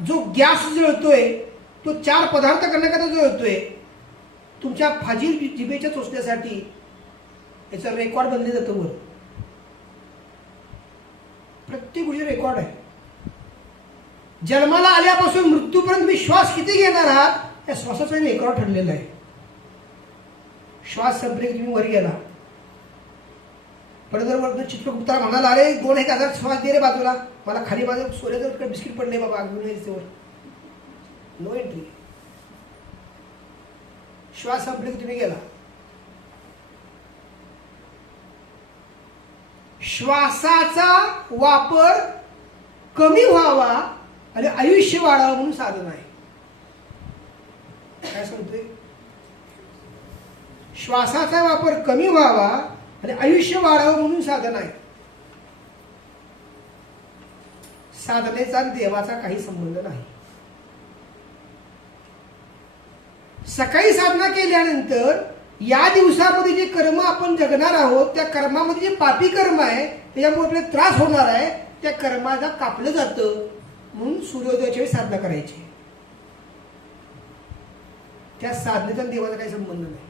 जो गॅस जळतोय तो 4 पदार्थ करण्याकरता जळतोय, तुमच्या फाजील जिभेच्या चोचण्यासाठी याचा रेकॉर्ड बनले जातं वर. प्रत्येक गोष्टी रेकॉर्ड आहे. जन्माला आल्यापासून मृत्यूपर्यंत तुम्ही श्वास किती घेणार आहात या श्वासाचं रेकॉर्ड ठरलेलं आहे. श्वास संपले की तुम्ही वर गेला. परत जर चित्रगुप्ता म्हणाला, अरे 2-1,000 श्वास दे रे बाजूला, मला खाली माझं सूर्याचं बिस्किट पडले बाबा अग्नीवर, नो एंट्री. श्वास संपले की तुम्ही गेला. श्वासाचा वापर कमी व्हावा आणि आयुष्य वाढावं म्हणून साधन आहे. काय सांगतोय? श्वासाचा वापर कमी व्हावा आणि आयुष्य वाढावं म्हणून साधन आहे. साधनेचा आणि देवाचा काही संबंध नाही. सकाळी साधना केल्यानंतर या दिवसामध्ये जे कर्म आपण जगणार आहोत त्या कर्मामध्ये जे पापी कर्म आहे त्याच्यामुळे आपल्याला त्रास होणार आहे, त्या कर्माला कापलं जातं. म्हणून सूर्योदयाच्या वेळी साधना करायची. त्या साधनेचा देवाचा काही संबंध नाही.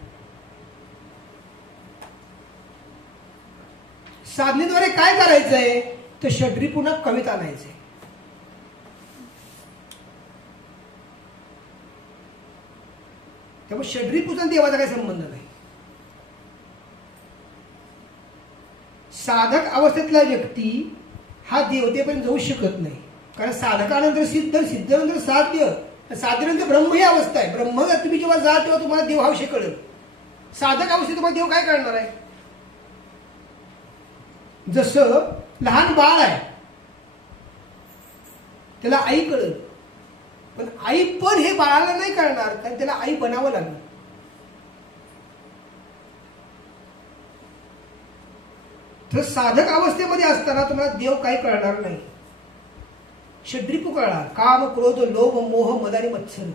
साधनेद्वारे काय करायचंय तर षड्री पुन्हा कवीत आणायचंय. त्यामुळे षड्री पूजन देवाचा काही संबंध नाही. साधक अवस्थेतला व्यक्ती हा देवतेपर्यंत जाऊ शकत नाही. कारण साधकानंतर सिद्ध, सिद्धनंतर साध्य, साध्यनंतर ब्रह्म ही अवस्था आहे. ब्रह्म तुम्ही जेव्हा जाल तेव्हा तुम्हाला देव हा विषय कळेल. साधक अवस्थेत तुम्हाला देव काय करणार आहे? जसं लहान बाळ आहे त्याला आई कळेल, पण आई पण हे बाळाला नाही कळणार कारण त्याला आई बनावं लागेल. तर साधक अवस्थेमध्ये असताना तुम्हाला देव काही कळणार नाही. षड्रिपू कळणार. काम, क्रोध, लोभ, मोह, मद आणि मत्सर.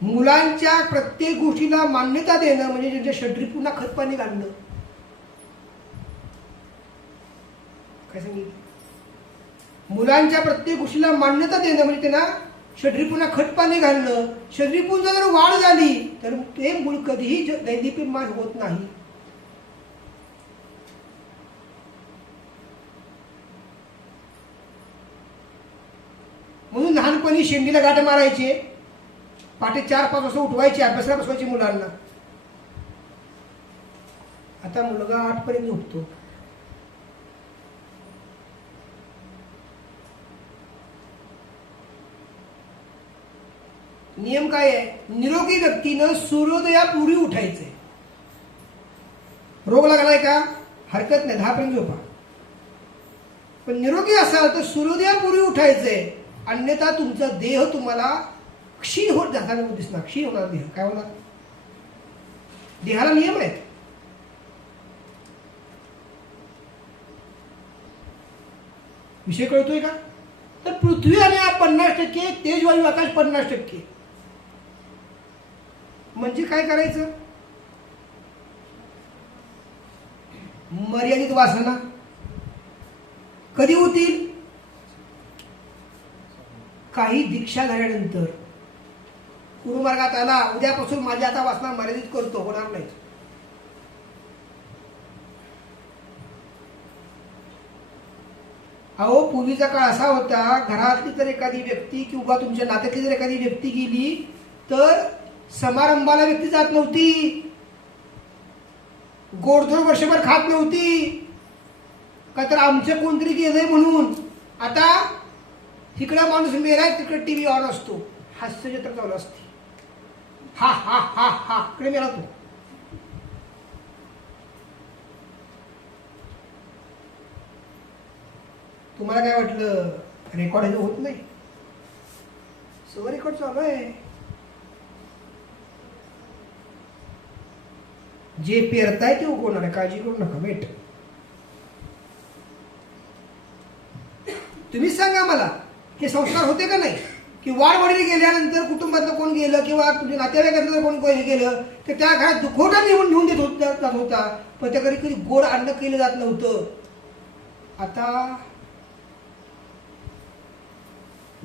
मुलांच्या प्रत्येक गोष्टीला मान्यता देणं म्हणजे त्यांच्या षड्रिपूंना खतपाणी घालणं. काय सांगितलं? मुलांच्या प्रत्येक गोष्टीला मान्यता देणं म्हणजे त्यांना षड्रिपूंना खतपाणी घालणं. षड्रिपूंचा जर वाढ झाली तर ते मूळ कधीही दैदिप्यमान होत नाही. म्हणून लहानपणी शेंडीला गाठ मारायचे, पहाटे 4-5 वाजता उठवायचे, अभ्यासाला बसवायचे मुलांना. आता मुलगा 8 पर्यंत उठतो. नियम काय आहे? निरोगी व्यक्तीनं सूर्योदयापूर्वी उठायचंय. रोग लागलाय का? हरकत नाही, 10 पर्यंत झोपा. पण निरोगी असाल तर सूर्योदयापूर्वी उठायचंय. अन्यथा तुमचा देह तुम्हाला क्षीण होत जाताना दिसणार. क्षीण होणार देह. काय होणार? देहाला नियम आहेत. विषय कळतोय का? तर पृथ्वी आणि 50%, तेजवायू आकाश 50%. म्हणजे काय करायचं? मर्यादित वासना कधी होतील? काही दीक्षा झाल्यानंतर. गुरुमार्गात आला, उद्यापासून माझी आता वासना मर्यादित करतो, होणार नाही. अहो पूर्वीचा काळ असा होता, घरातली जर एखादी व्यक्ती किंवा तुमच्या नात्यातली जर एखादी व्यक्ती गेली तर समारंभाला व्यक्ती जात नव्हती. गोडधोड वर्षभर खात नव्हती का तर आमचे कोणतरी गेलंय म्हणून. आता तिकडा माणूस मेलाय, तिकडे टीव्ही ऑन असतो, हास्यचित्र चालू असते. हा हा हा हा इकडे मेला तो. तुम्हाला काय वाटलं रेकॉर्ड हे होत नाही? सगळं रेकॉर्ड चालू आहे. जे पेरताय ते उगवणार आहे, काळजी करू नका. वेट. तुम्हीच सांगा मला, हे संस्कार होते का नाही? की वाडवडीला गेल्यानंतर कुटुंबातलं कोण गेलं किंवा तुमच्या नातेवाईकातलं कोण गेलं तर त्या घरात दुखोटा घेऊन देत जात होता, पण त्या घरी कधी गोड अन्न केलं जात नव्हतं. आता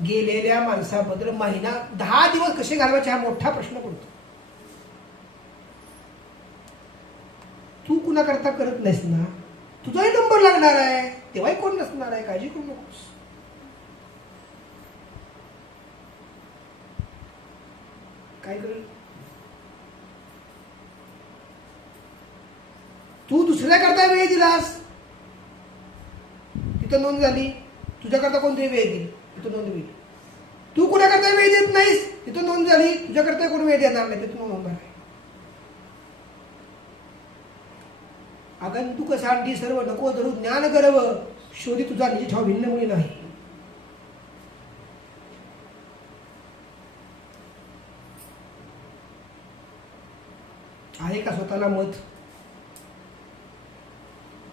गेलेल्या माणसाबद्दल महिना 10 दिवस कसे घालवायचे हा मोठा प्रश्न पडतो. तू कुणाकरता करत नाहीस ना, तुझाही नंबर लागणार आहे, तेव्हाही कोण नसणार आहे, काळजी करू नकोस. काय करेल तू दुसऱ्याकरता वेळ दिलास, तिथं नोंद झाली. तुझ्याकरता कोणतरी वेळ दिली, तिथं नोंद होईल. तू कुणाकरता वेळ देत नाहीस, तिथं नोंद झाली. तुझ्याकरता कोण वेळ देणार नाही, तिथं नोंद होणार आहे. आगंतुक सांडी सर्व नको धरू ज्ञान गर्व, शोधी तुझा निज ठाव भिन्न मुली नाही. आहे का स्वतःला मत?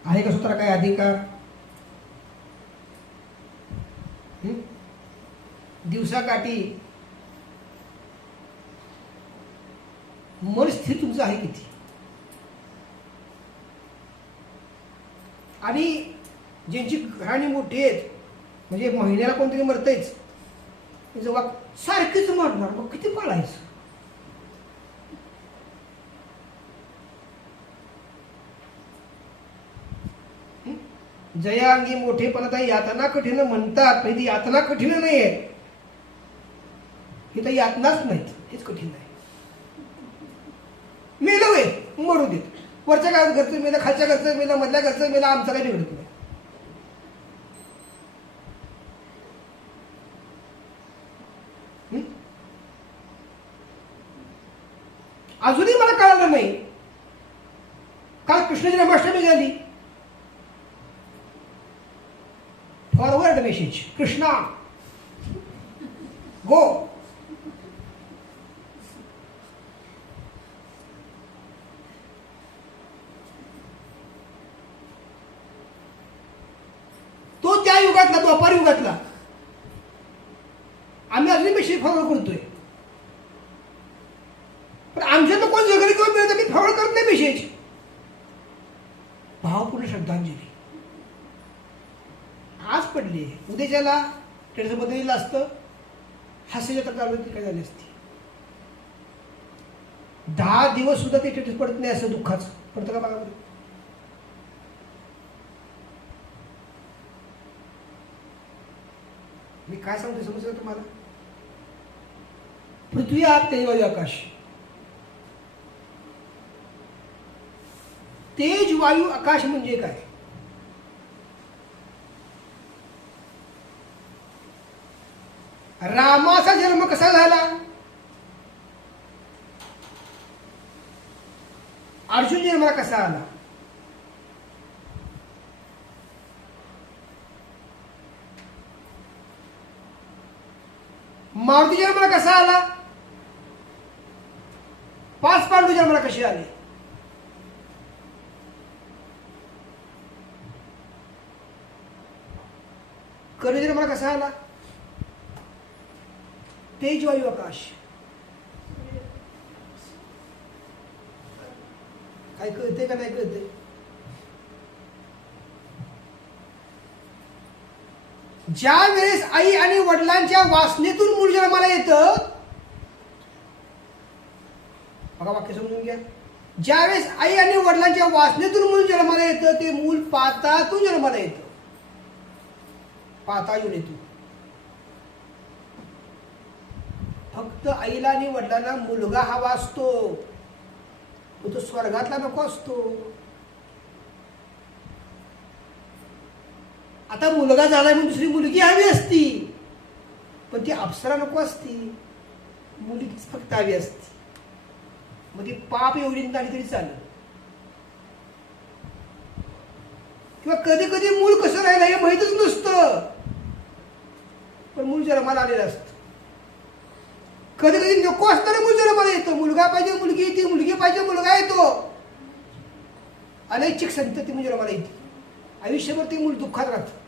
आहे का स्वतःला काय अधिकार? दिवसाकाठी मन स्थिर तुमचं आहे किती? आणि ज्यांची घराणी मोठी आहेत, म्हणजे महिन्याला कोणतरी मरतंयच, जेव्हा सारखीच मरणार, मग किती पाळायचं? जया अंगी मोठेपणा यातना कठीण म्हणतात, म्हणजे यातना कठीण नाहीये, ही तर यातनाच नाहीत, हेच कठीण आहे. मेलं वे मरू देत, वरच्या काय घरचं मेलं, खालच्या घरचं मेलं, मधल्या घरचं मेलं, आमचं काही बिघडत नाही. अजूनही मला कळालं नाही. काल कृष्ण जन्माष्टमी झाली, फॉरवर्ड मेसेज, कृष्णा गो. तो त्या युगातला, द्वापार युगातला, आम्ही अजूनही मेसेज फॉरवर्ड करतोय. पण आमच्या तर कोण जगरी किंवा मिळतं, मी फॉरवर्ड करत नाही मेसेज. भावपूर्ण श्रद्धांजली आज पडली, उद्याच्याला टेन्शन बदललेलं असतं, हास्याच्या तक्रार काय झाली असती. 10 दिवस सुद्धा ते टेटस पडत नाही, असं दुःखाच पडतं का बघा बरं. मी काय सांगतो समजलं तुम्हाला? पृथ्वी आत, तेज वायू आकाश. तेज वायू आकाश म्हणजे काय? रामाचा जन्म कसा झाला? अर्जुन जन्माला कसा आला? मारुती जन्माला कसा आला? 5 पांडू जन्माला कसे आले? कर्ण जन्माला कसा आला? तेज वायू आकाश. काय कळते का नाही कळते? ज्या वेळेस आई आणि वडिलांच्या वासनेतून मूल जन्माला येतं, बघा वाक्य समजून घ्या. ज्या वेळेस आई आणि वडिलांच्या वासनेतून मूल जन्माला येतं, ते मूल पातातून जन्माला येतं. पाता येऊन येतो. फक्त आईला आणि वडिलांना मुलगा हवा असतो, तो स्वर्गातला नको असतो. आता मुलगा झालाय म्हणून दुसरी मुलगी हवी असती, पण ती अप्सरा नको असती, मुलगीच फक्त हवी असती. मग ती पाप एवढी झाली तरी चालेल. किंवा कधी कधी मूल कसं राहिलं हे माहितच नसतं, पण मूल जन्माला आलेलं असतं. कधी कधी नको असताना मूल जन्माला येतो. मुलगा पाहिजे मुलगी येते, मुलगी पाहिजे मुलगा येतो. अनैच्छिक संतती म्हणजे जन्माला येते. आयुष्यभर ते मूल दुःखात राहतं.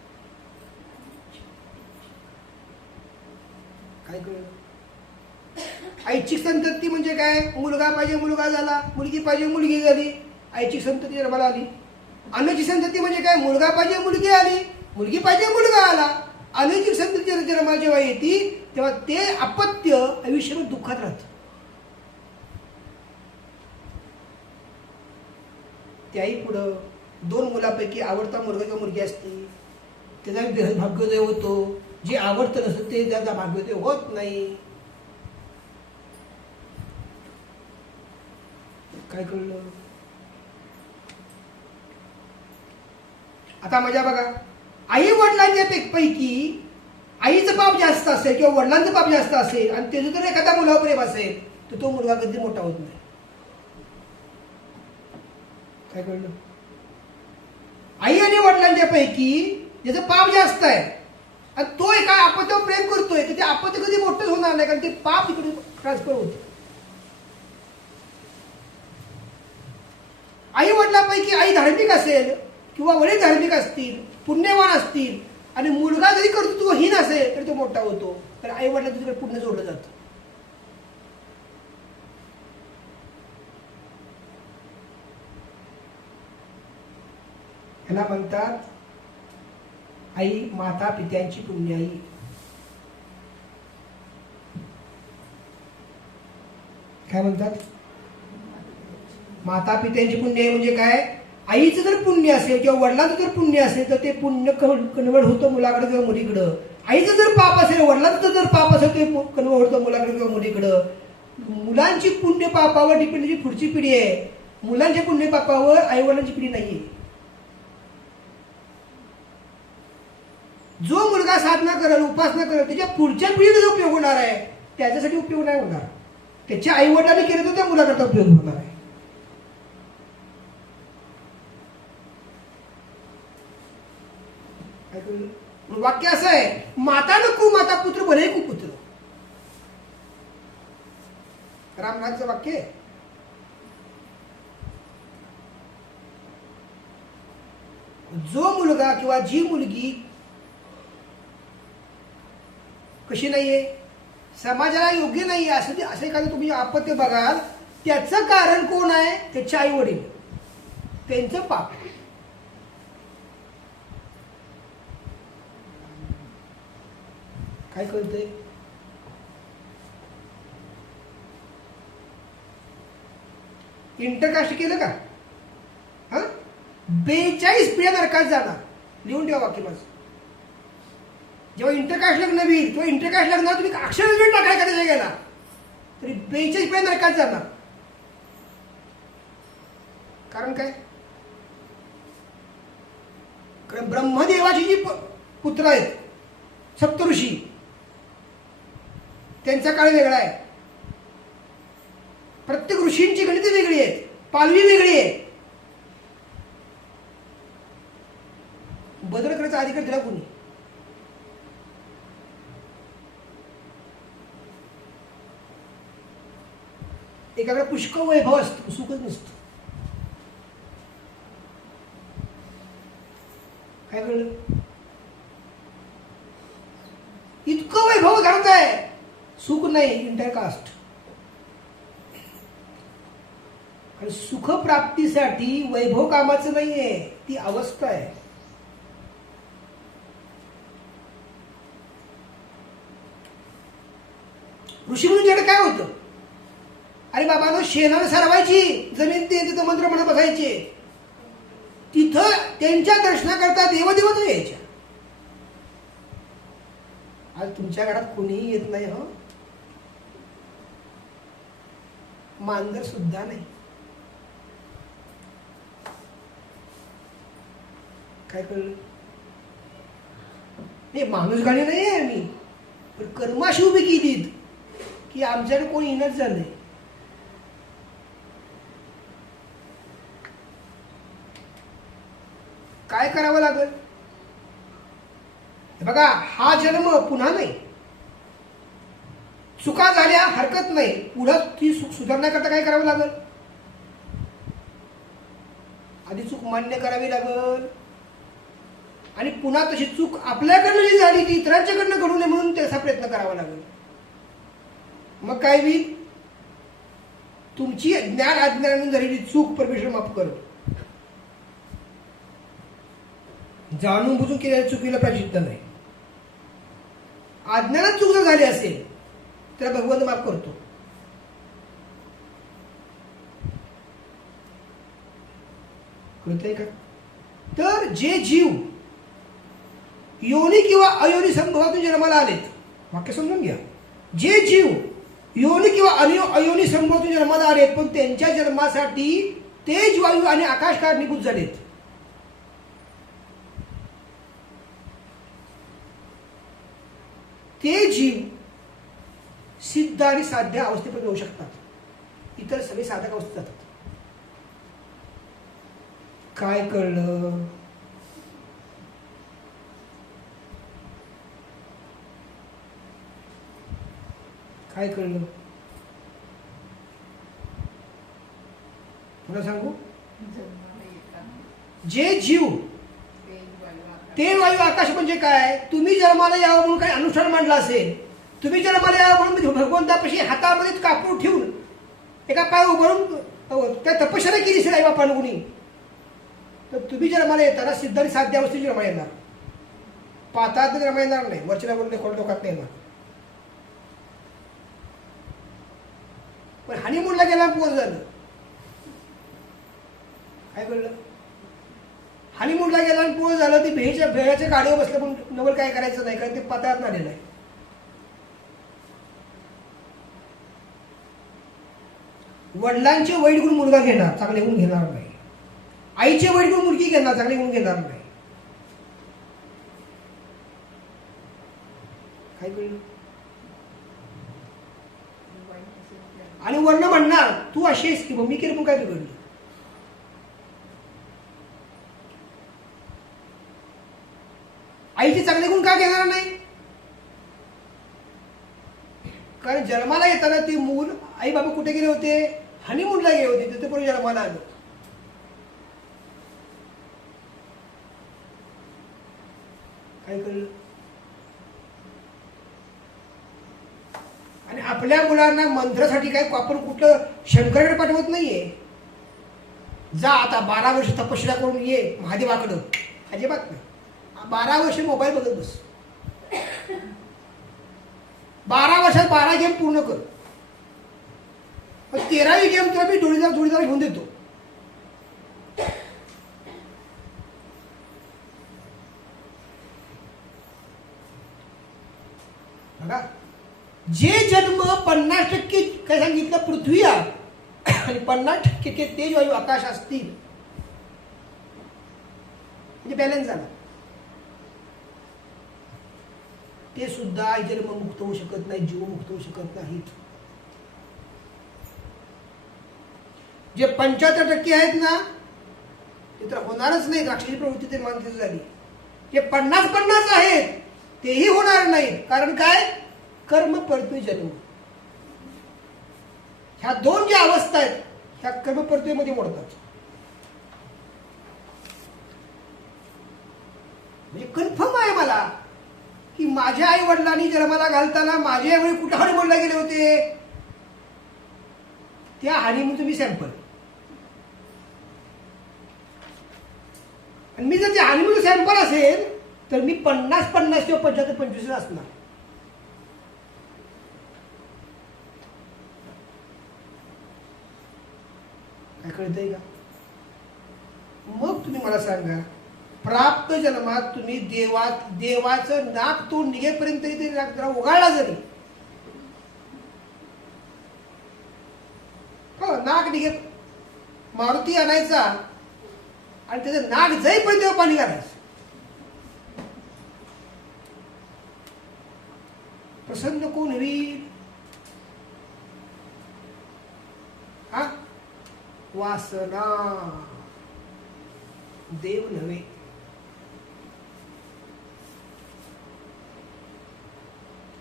काय कळलं? ऐच्छिक संतती म्हणजे काय? मुलगा पाहिजे मुलगा झाला, मुलगी पाहिजे मुलगी झाली, ऐच्छिक संतती जन्माला आली. अनुचित संतती म्हणजे काय? मुलगा पाहिजे मुलगी आली, मुलगी पाहिजे मुलगा आला. अनुचित संतती जन्माला जेव्हा येते तेव्हा ते अपत्य आयुष्यभर दुःखात राहतं. त्याही पुढं 2 मुलापैकी आवडता मुलगा किंवा मुलगी असते, त्याचा भाग्योदय होतो. जे आवडतं नसतं ते त्याचा भाग्योदय होत नाही. काय कळलं? आता मजा बघा, आई वडिलांच्या पैकी आईचं पाप जास्त असेल किंवा वडिलांचं पाप जास्त असेल आणि त्याचं जर एखादा मुलावर प्रेम असेल तर तो मुलगा कधी मोठा होत नाही. काय कळलं? आई आणि वडिलांच्या पैकी ज्याचं पाप जास्त आहे आणि तो एका आपत्यावर प्रेम करतोय तर ते आपत्य कधी मोठंच होणार नाही, कारण ते पाप तिकडे ट्रान्सफर होते. आई वडिलांपैकी आई धार्मिक असेल किंवा वडील धार्मिक असतील, पुण्यवान असतील आणि मुलगा जरी कर्तृत्वहीन असेल तरी तो मोठा होतो, तर आई वडिलांचं तिकडे पुण्य जोडलं जातं. ह्याला म्हणतात आई माता पित्यांची पुण्याई. काय म्हणतात? माता पित्यांची पुण्याई म्हणजे काय? आईचं जर पुण्य असेल किंवा वडिलांचं जर पुण्य असेल तर ते पुण्य कन्वर्ट होतं मुलाकडे किंवा मुलीकडं. आईचं जर पाप असेल, वडिलांचं जर पाप असेल ते कन्वर्ट होतं मुलाकडे किंवा मुलीकडं. मुलांची पुण्य पापावर डिपेंड जी पुढची पिढी आहे, मुलांच्या पुण्य पापावर आई वडिलांची पिढी नाहीये. जो मुलगा साधना करेल, उपासना करेल, त्याच्या पुढच्या पिढीला जो उपयोग होणार आहे त्याच्यासाठी उपयोग नाही होणार. त्याच्या आई वडिलांनी केलं तर त्या मुलाकरता उपयोग होणार आहे. वाक्य असं आहे, माता न कुमाता पुत्र भले कुपुत्र. रामनाथचं वाक्य आहे. जो मुलगा किंवा जी मुलगी कशी नाहीये, समाजाला योग्य नाहीये असं एखादं तुम्ही आपत्य बघाल, त्याचं कारण कोण आहे? त्याचे आई वडील, त्यांचं पाप. काय कळतंय? इंटरकास्ट केलं का? 42 पिढ्या नरकात जाणार. लिहून ठेवा वाक्य माझं. जेव्हा इंटरकास्ट लग्न होईल किंवा इंटरकास्ट लग्न तुम्ही अक्षर टाकाय का त्याच्या गेला तरी 42 पिढ्या नरकात जाणार. कारण काय? कारण ब्रह्मदेवाची जी पुत्र आहेत सप्तऋषी, त्यांचा काळ वेगळा आहे. प्रत्येक ऋषींची गणित वेगळी आहेत, पालवी वेगळी आहे. बदल करायचा अधिकार दिला कोणी? एकाकडे पुष्कळ वैभव असतं, सुखच नसतं. काय कळलं? इतकं वैभव घरात आहे, सुख नाही. इंटरकास्ट. आणि सुख प्राप्तीसाठी वैभव कामाचं नाहीये, ती अवस्था आहे. ऋषीमुनींच्याकडे काय होतं? अरे बाबांनो, शेणानं सारवायची जमीन, ते तिथं मंत्र म्हणत बसायचे. तिथं त्यांच्या दर्शनाकरता देवदेवता यायच्या. आज तुमच्या घरात कोणीही येत नाही. हो, मांजर सुद्धा नाही. काय कळलं? हे माणूस गाणी नाही आहे आम्ही, पण कर्माशी उभी केलीत की आमच्याकडे कोणी येणंच झालंय. काय करावं लागेल? बघा, हा जन्म पुन्हा नाही. चुका झाल्या हरकत नाही, पुढं ती सुधारण्याकरता काय करावं लागेल? आधी चूक मान्य करावी लागेल आणि पुन्हा तशी चूक आपल्याकडनं जी झाली ती इतरांच्याकडनं घडू नये म्हणून त्याचा प्रयत्न करावा लागेल. मग काय होईल? तुमची ज्ञान अज्ञानाने झालेली चूक परमेश्वर माफ करतो. जाणून बुजून केलेल्या चुकीला प्रायश्चित्त नाही. अज्ञानात चूक जर झाली असेल तर भगवंत माफ करतो. कळतंय का? तर जे जीव योनी किंवा अयोनी संभवातून जन्माला आलेत, वाक्य समजून घ्या, जे जीव योनी किंवा अयोनी संभवातून जन्माला आलेत पण त्यांच्या जन्मासाठी तेज, वायू आणि आकाश कारणीभूत झालेत, ते जीव सिद्ध आणि साध्य अवस्थेपर्यंत येऊ शकतात. इतर सगळे साधक अवस्थेत जातात. काय कळलं? काय कळलं? पुन्हा सांगू? जे जीव तेज, वायू, आकाश म्हणजे काय? तुम्ही जन्माला यावं म्हणून काही अनुष्ठान मांडला असेल, तुम्ही जन्माला यावं म्हणून भगवंतापाशी हातामध्ये कापूर ठेवून एका पाय उभारून त्या तपश्चर्या केली असेल आई बापानं कुणी, तर तुम्ही जन्माला येताना सिद्ध आणि साध्य अवस्थेत जन्माला येणार. पाताळात जन्माला येणार नाही, वरच्या खोल टोकात नाही येणार. पण हनीमूनला गेला पोच झालं. काय कळलं? हनीमूनला गेला आणि पोच झालं. ती भेळाच्या गाडीवर बसलं पण नवल काय करायचं नाही, कारण ते पाताळात आलेलं आहे. वडिलांचे वाईट गुण मुलगा घेणार, चांगले गुण घेणार नाही. आईचे वाईट गुण मुलगी घेणार, चांगले गुण घेणार नाही. काय कळलं? आणि वर्ण म्हणणार तू अशी आहेस की, मग मी केलं पण काय बिघडलं? आईचे चांगले गुण का घेणार नाही? कारण जन्माला येताना ती मूल आई बाबा कुठे गेले होते? हनीमूनला गेले होते, तिथे पण जन्माला आलं. काय कळलं? आणि आपल्या मुलांना मंत्रासाठी काय आपण कुठं शंकराकडे पाठवत नाहीये. जा आता 12 वर्ष तपश्चर्या करून ये महादेवाकडं, अजिबात नाही. 12 वर्ष मोबाईल बघत बस. 12 वर्षात 12 गेम पूर्ण कर. 13वी गेम तुला मी जोडीदार घेऊन देतो. बघा, जे जन्म 50% काय सांगितलं पृथ्वी आणि 50% तेज, वायू, आकाश असतील म्हणजे बॅलन्स झाला, ते सुद्धा जन्म मुक्त होऊ शकत नाही, जीव मुक्त होऊ शकत नाहीत. जे 75% आहेत ना ते तर होणारच नाही. राक्षसी प्रवृत्ती ते मानसिक झाली. जे 50-50 आहेत तेही होणार नाहीत. कारण काय? कर्म परत्वे जन्म. ह्या दोन ज्या अवस्था आहेत ह्या कर्म परत्वेमध्ये मोडतात. म्हणजे कन्फर्म आहे मला की माझ्या आई वडिलांनी जन्माला घालताना माझे आई कुठे हनीमूनला गेले होते? त्या हनीमूनचं मी सॅम्पल. आणि मी जर त्या हनीमूनचं सॅम्पल असेल तर मी 50-50 किंवा 75-25 असणार. काय कळतंय का? मग तुम्ही मला सांगा, प्राप्त जन्मात तुम्ही देवाचं नाक तोंड निघेपर्यंत तरी जरा उगाळला जरी, हो नाक निघेत मारुती आणायचा आणि त्याचं नाक जाईपर्यंत तेव्हा पाणी घालायचं. प्रसन्न कोण होईल? हा वासना, देव नव्हे.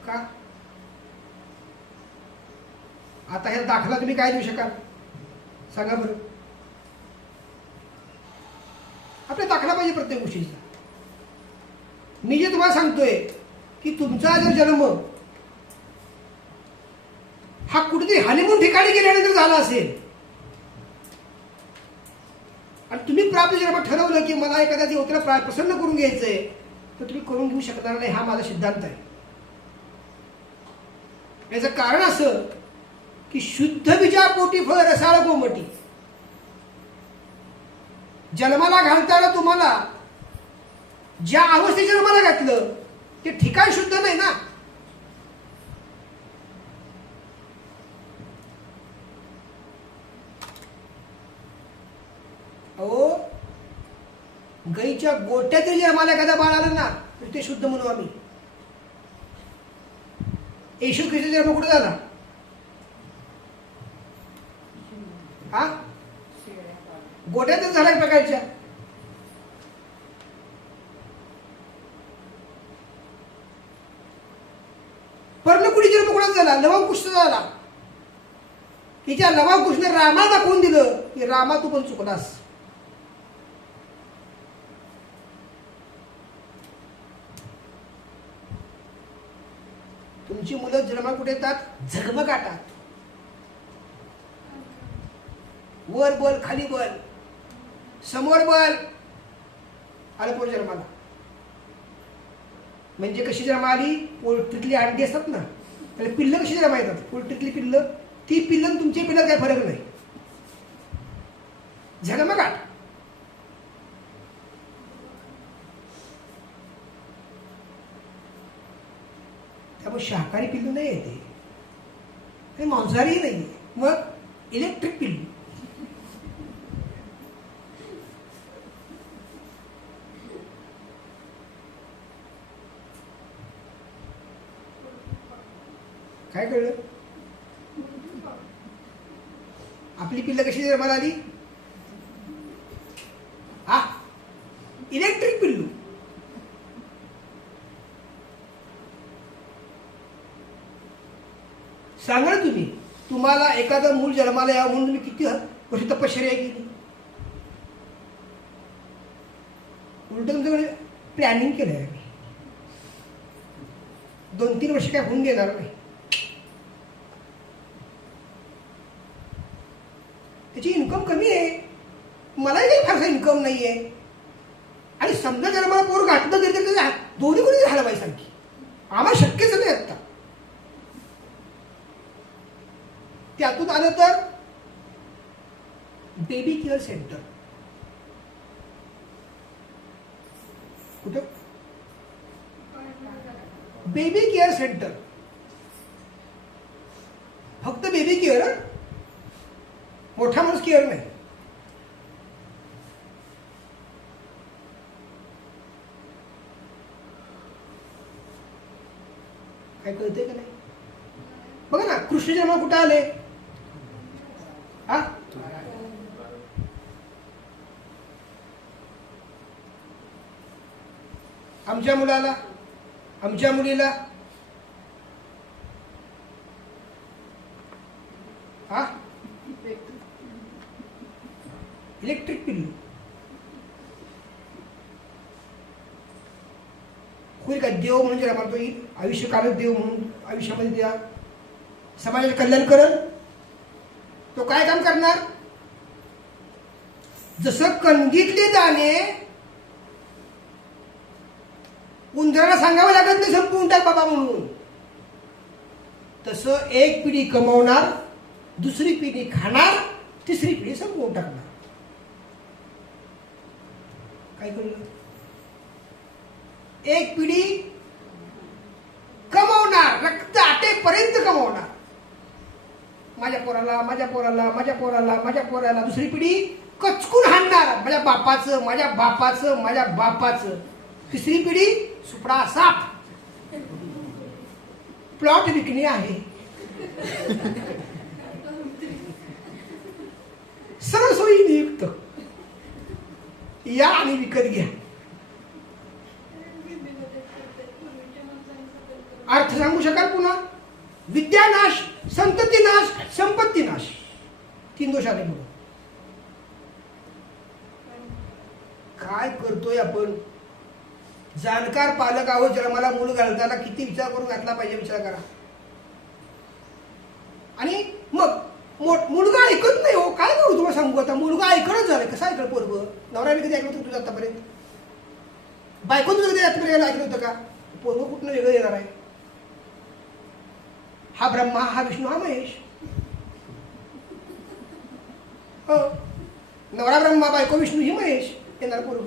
का? आता ह्या दाखला तुम्ही काय देऊ शकाल सांगा बरं? आपला दाखला पाहिजे प्रत्येक गोष्टीचा. मी जे तुम्हाला सांगतोय की तुमचा जर जन्म हा कुठेतरी हनीमून ठिकाणी गेल्यानंतर झाला असेल आणि तुम्ही प्राप्त जन्मात ठरवलं की मला एखाद्या देवतेला प्रसन्न करून घ्यायचंय, तर तुम्ही करून घेऊ शकणार नाही, हा माझा सिद्धांत आहे. याचं कारण असं की शुद्ध बीजापोटी फळ रसाळ गोमटी. जन्माला घालताना तुम्हाला ज्या अवस्थेत जन्माला घातलं ते ठिकाण शुद्ध नाही ना. अहो, गाईच्या गोट्यात जरी आम्हाला एखादा बाळ आलं ना तर ते शुद्ध म्हणू आम्ही. येशू ख्रिस्त जन्म कुठे झाला? हा, गोट्यातच झाला एक प्रकारच्या. पर्णकुडी जन्म कुणाचा झाला? लवकुश झाला. की ज्या लवकुशने रामा दाखवून दिलं की रामा तू पण चुकलास. तुमची मुलं जन्माला कुठे येतात? झगमगाटात. वर बल, खाली बल, समोर बल, आलं पोर जन्माला. म्हणजे कशी जन्म आली? पोल्ट्रीतली अंडी असतात ना, त्याला पिल्लं कशी जन्म येतात? पोल्ट्रीतली पिल्लं, ती पिल्लं तुमची पिल्लं काही फरक नाही. झगमगाट. त्यामुळे शाकाहारी पिल्लू नाही येते, ते मांसाहारी नाही. मग इलेक्ट्रिक पिल्लू. काय कळलं? आपली पिल्लं कशी जन्माला आली? हा, इलेक्ट्रिक पिल्लू. सांगा ना तुम्ही, तुम्हाला एखादं मूल जन्माला यावं म्हणून तुम्ही किती वर्ष तपश्चर्या केली? उलट तुमच्याकडे प्लॅनिंग केलं आहे. 2-3 वर्ष काय होऊन देणार नाही. त्याची इन्कम कमी आहे, मलाही काही फारसा इन्कम नाही आहे. आणि समजा जन्माला पोर घातलं तरी त्याचं दोन्ही कोणी झालं पाहिजे आणखी. आम्हाला शक्यच नाही आता. त्यातून आलं तर बेबी केअर सेंटर. कुठं? Baby care centre. फक्त बेबी केअर, मोठा माणूस केअर नाही. काय कळतंय का नाही? बघा ना, कृष्ण जन्म कुठं आले? हा, आमच्या मुलाला, आमच्या मुलीला. हा, इलेक्ट्रिक पिल्लू. होईल का? देव म्हणजे काय म्हणतो? आयुष्यकालच देव म्हणून आयुष्यामध्ये द्या, समाजाचे कल्याण करल. तो काय काम करणार? जसं कणगीतले दाणे उंदराला सांगावं लागत नाही संपवून टाक बाबा म्हणून, तसं एक पिढी कमवणार, दुसरी पिढी खाणार, तिसरी पिढी संपवून टाकणार. काय कळलं? एक पिढी कमवणार, रक्त आटेपर्यंत कमवणार, माझ्या पोराला, माझ्या पोराला, माझ्या पोराला, माझ्या पोराला. दुसरी पिढी कचकून हाणणार, माझ्या बापाचं, माझ्या बापाचं, माझ्या बापाचं. तिसरी पिढी सुपडा साफ, प्लॉट विकणे आहे. सर्व सोयी नियुक्त, या आणि विकत घ्या. अर्थ सांगू शकाल पुन्हा? विद्यानाश, संततीनाश, संपत्तीनाश. 3 दोष आले म्हणून. काय करतोय आपण? जाणकार पालक आहोत. जन्माला मूल घालताना किती विचार करून घातला पाहिजे, विचार करा. आणि मग मुलगा ऐकत नाही हो, काय करू तुम्हाला सांगू आता, मुलगा ऐकणच झालं. कसं ऐकलं पोरग? नवऱ्याने कधी ऐकलं होतं तुझं आतापर्यंत? बायको तुझं कधी आतापर्यंत ऐकलं होतं का? पोरग कुठनं वेगळं येणार आहे? हा ब्रह्मा, हा विष्णू, हा महेश. हो, नवरा ब्रह्मा, बायको विष्णू, ही महेश. येणार पोरग.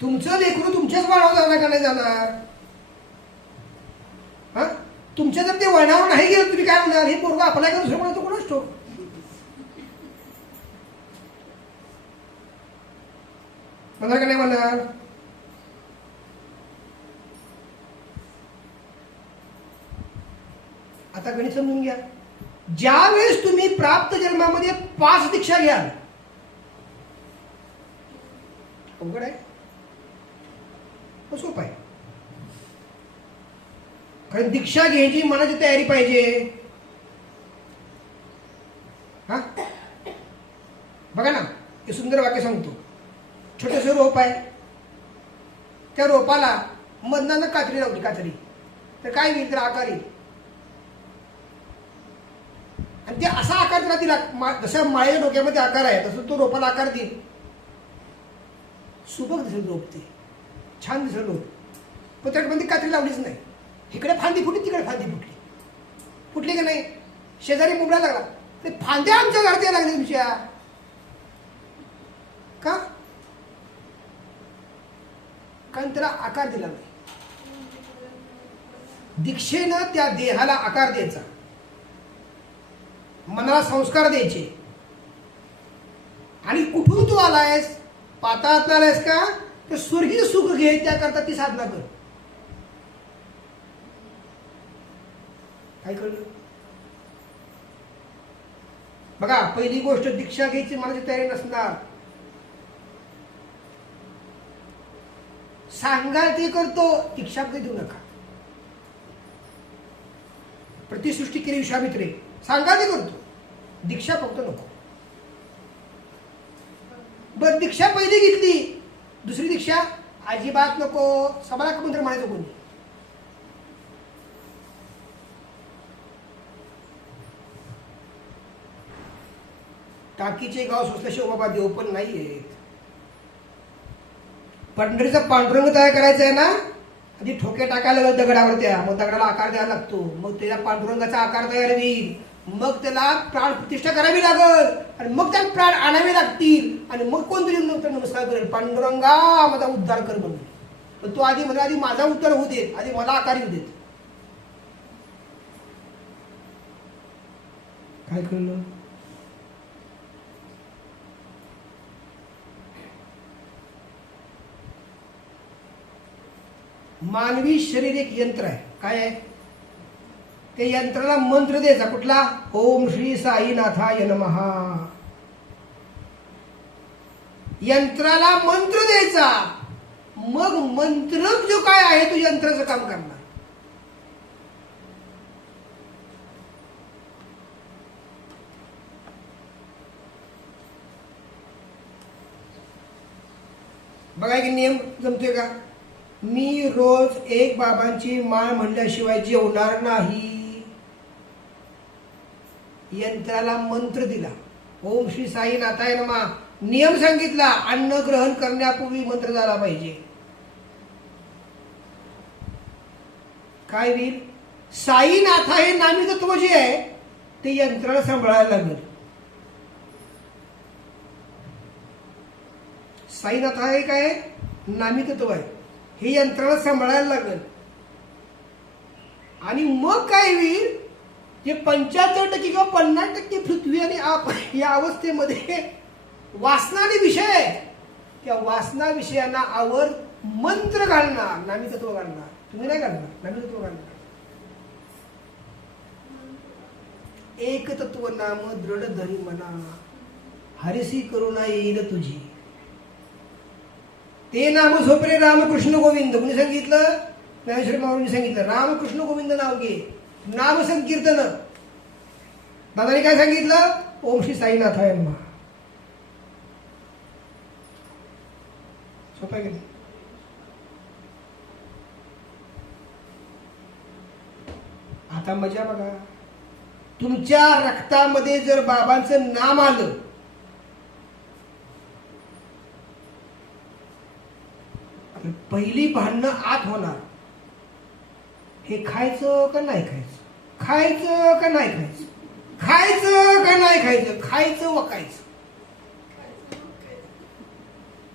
तुमचं लेकरू तुमच्याच वळणावर जाणार का नाही जाणार? हा, तुमच्या जर ते वळणावर नाही गेलं तुम्ही काय म्हणणार? हे पोरग आपल्या का दुसरं कोणाचं कोण असतो? म्हणणार का नाही म्हणणार? आता गणित समजून घ्या. ज्या वेळेस तुम्ही प्राप्त जन्मामध्ये 5 दीक्षा घ्याल, अवघड आहे, सोपं आहे. कारण दीक्षा घ्यायची मनाची तयारी पाहिजे. हा, बघा ना, हे सुंदर वाक्य सांगतो. छोटस रोप आहे, त्या रोपाला मधनानं कात्री लावली, कात्री, तर काय होईल? तर आकार येईल. आणि ते असा आकार त्याला दिला, जसा माळेच्या डोक्यामध्ये आकार आहे तसं तो रोपाला आकार देईल. सुबक दिसेल रोप, ते छान दिसेल रोप. पण त्यामध्ये कात्री लावलीच नाही. इकडे फांदी फुटली, तिकडे फांदी फुटली. फुटली का नाही? शेजारी मुंबळा लागला, ते फांद्या आमच्या घरात यायला लागल्या तुमच्या. का? कारण त्याला आकार दिला नाही. दीक्षेनं त्या देहाला आकार द्यायचा, मनाला संस्कार द्यायचे. आणि कुठून तू आलायस? पाताळात आलायस का? तर स्वर्गीय सुख घे, त्याकरता ती साधना कर. काय कळलं? बघा, पहिली गोष्ट, दीक्षा घ्यायची मनाची तयारी नसणार. सांगाल ते करतो, दीक्षा काही देऊ नका. प्रतिसृष्टी केली विश्वामित्रे, सांगाल ते करतो, दीक्षा फक्त नको. बर, दीक्षा पहिली घेतली, दुसरी दीक्षा अजिबात नको. समाला मंत्र म्हणायचं कोणी? टाकीचे गाव सुचल्याशिवाय बाबा देव पण नाहीये. पंढरीचा पांडुरंग तयार करायचा आहे ना, आधी ठोके टाकायला लागल दगडावर, त्या मग दगडाला आकार द्यायला लागतो, मग त्याला पांडुरंगाचा आकार तयार होईल, मग त्याला प्राण प्रतिष्ठा करावी लागल, आणि मग त्याला प्राण आणावे लागतील, आणि मग कोणतरी नंतर नमस्कार करेल, पांडुरंगा माझा उद्धार कर म्हणून. पण तो आधी म्हणजे आधी माझा उद्धार होऊ देत, आधी मला आकार येऊ देत. काय कळलं? मानवी शरीर एक यंत्र आहे. काय आहे? ते यंत्राला मंत्र द्यायचा. कुठला? ओम श्री साईनाथाय नमः. यंत्राला मंत्र द्यायचा, मग मंत्रक जो काय आहे तो यंत्राचं काम करणार. बघा की नियम जमतोय का? मी रोज एक बाबांची माळ म्हणल्याशिवाय जेवणार नाही. यंत्राला मंत्र दिला, ओम श्री साईनाथाय नमः. नियम सांगितला, अन्न ग्रहण करण्यापूर्वी मंत्र झाला पाहिजे. काय होईल? साईनाथा हे नामी तत्व जे आहे ते यंत्राला सांभाळायला लागेल. साईनाथा हे काय? नामी तत्व आहे, हे यंत्राला सांभाळायला लागेल. आणि मग काय होईल? जे 75% किंवा 50% पृथ्वी आणि आप या अवस्थेमध्ये वासना आणि विषय, त्या वासना विषयांना आवर मंत्र घालणार, नामी तत्व घालणार. तुम्ही नाही घालणार, नामी तत्व घालणार. एक तत्व नाम दृढ धरी मना, हरिसी करुणा येईल तुझी. ते नाम झोपरे रामकृष्ण गोविंद. कोणी सांगितलं? ज्ञानेश्वर माऊलींनी सांगितलं. रामकृष्ण गोविंद नाव घे, नाम संकीर्तन. दादानी काय सांगितलं? ओम श्री साईनाथाय नमः. सोपं आहे की नाही? आता मजा बघा, तुमच्या रक्तामध्ये जर बाबांचं नाम आलं, पहिली भांडणं आत होणार, हे खायचं का नाही खायचं, खायचं का नाही खायचं, खायचं का नाही खायचं, खायचं व खायचं.